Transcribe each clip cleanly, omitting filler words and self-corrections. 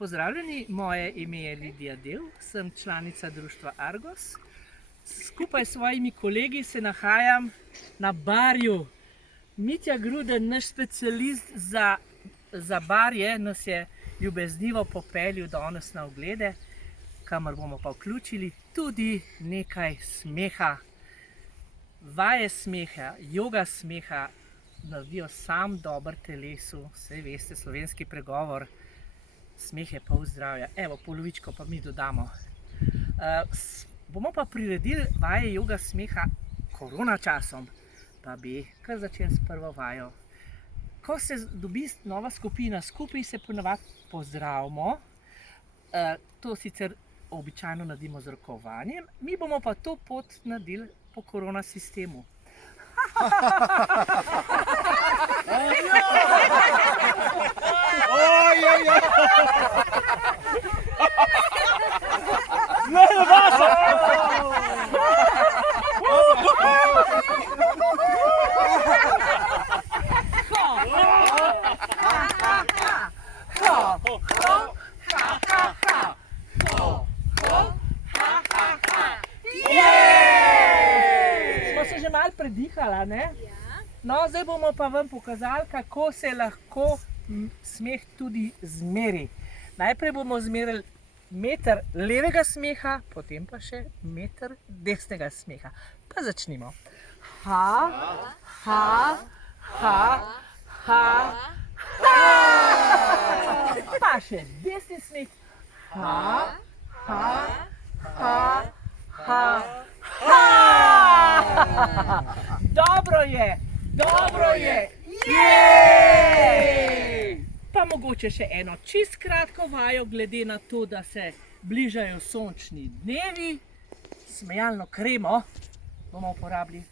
Pozdravljeni, moje ime je Lidija Del, sem članica društva Argos. Skupaj s svojimi kolegi se nahajam na barju. Mitja Gruden, naš specialist za barje, nas je ljubeznivo popeljal danes na oglede, kamor bomo pa vključili tudi nekaj smeha. Vaje smeha, joga smeha naredijo sam dober telesu, saj veste, slovenski pregovor, smeh je pol zdravja. Evo, polovičko pa mi dodamo. Bomo pa priredili vaje joga smeha korona časom, pa bi kar začeli s prvo vajo. Ko se dobi nova skupina, skupaj se ponavadi pozdravimo, to sicer običajno naredimo z rokovanjem, mi bomo pa to pot naredili po korona sistemu. Smo se že malo predihala, ne? No, zdaj bomo pa vam pokazali, kako se lahko smeh tudi zmeri. Najprej bomo zmerili meter levega smeha, potem pa še meter desnega smeha. Pa začnimo. Ha, ha, ha, ha, ha. Pa še desni smeh. Ha, ha, ha, ha, ha. Dobro je, dobro je. Jej! Pa mogoče še eno čist kratko vajo, glede na to, da se bližajo sončni dnevi. Smejalno kremo bomo uporabili.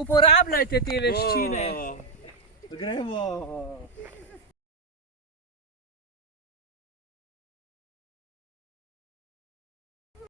Uporabljajte te veščine. Gremo!